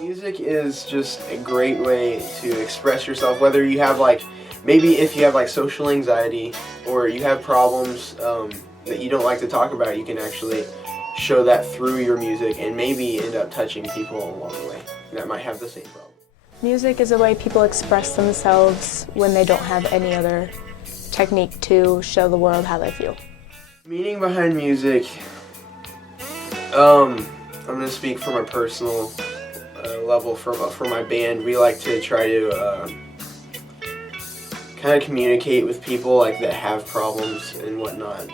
Music is just a great way to express yourself, whether you have maybe if you have social anxiety or you have problems that you don't like to talk about, you can actually show that through your music and maybe end up touching people along the way that might have the same problem. Music is a way people express themselves when they don't have any other technique to show the world how they feel. Meaning behind music, I'm going to speak from a personal level for my band. We like to try to kind of communicate with people that have problems and whatnot,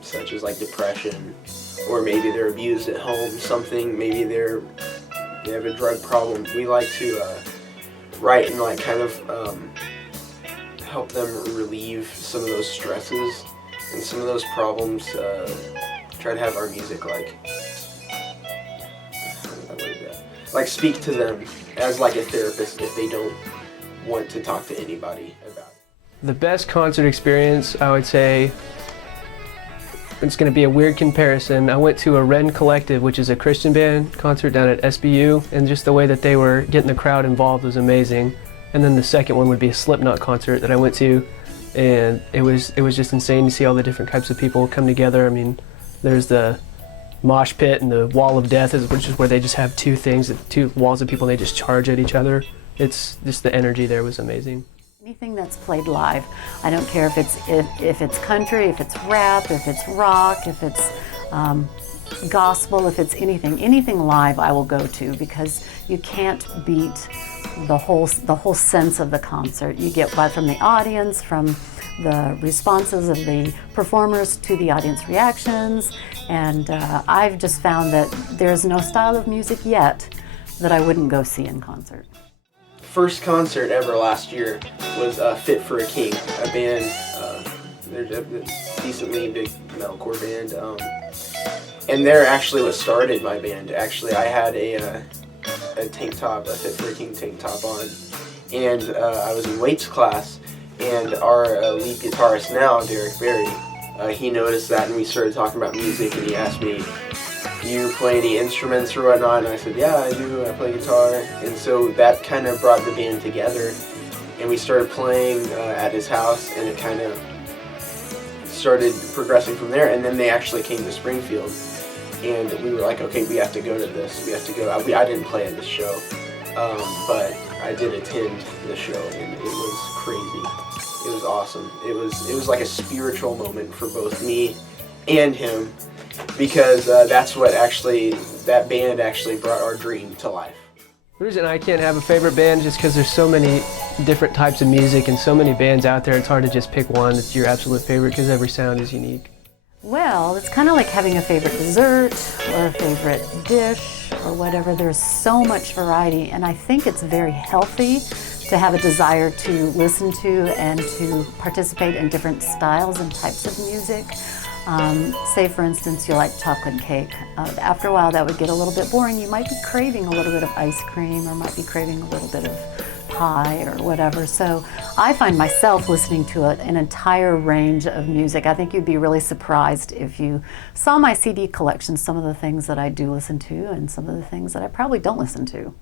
such as depression, or maybe they're abused at home, maybe they have a drug problem. We like to write and kind of help them relieve some of those stresses and some of those problems. Try to have our music speak to them as a therapist if they don't want to talk to anybody about it. The best concert experience, I would say, it's going to be a weird comparison. I went to a Ren Collective, which is a Christian band concert down at SBU, and just the way that they were getting the crowd involved was amazing. And then the second one would be a Slipknot concert that I went to, and it was just insane to see all the different types of people come together. I mean, there's the mosh pit and the wall of death, which is where they just have two walls of people and they just charge at each other. It's just the energy there was amazing. Anything that's played live, I don't care if it's country, if it's rap, if it's rock, if it's gospel, if it's anything live I will go to, because you can't beat the whole sense of the concert. You get from the audience, from the responses of the performers to the audience reactions, and I've just found that there's no style of music yet that I wouldn't go see in concert. First concert ever last year was Fit for a King, a band, they're a decently big metalcore band, and they're actually what started my band. Actually, I had a tank top, a Fit for a King tank top on, and I was in weights class, and our lead guitarist now, Derek Berry, he noticed that, and we started talking about music, and he asked me, "Do you play any instruments or whatnot?" And I said, "Yeah, I do. I play guitar." And so that kind of brought the band together, and we started playing at his house, and it kind of started progressing from there. And then they actually came to Springfield, and we were like, "Okay, we have to go to this. We have to go." I didn't play at this show, but I did attend the show, and it was crazy. It was awesome. It was like a spiritual moment for both me and him, because that's what that band actually brought our dream to life. The reason I can't have a favorite band is just because there's so many different types of music and so many bands out there. It's hard to just pick one that's your absolute favorite, because every sound is unique. Well, it's kind of like having a favorite dessert or a favorite dish or whatever. There's so much variety, and I think it's very healthy to have a desire to listen to and to participate in different styles and types of music. Say, for instance, you like chocolate cake. After a while, that would get a little bit boring. You might be craving a little bit of ice cream, or might be craving a little bit of pie or whatever. So I find myself listening to an entire range of music. I think you'd be really surprised if you saw my CD collection, some of the things that I do listen to and some of the things that I probably don't listen to.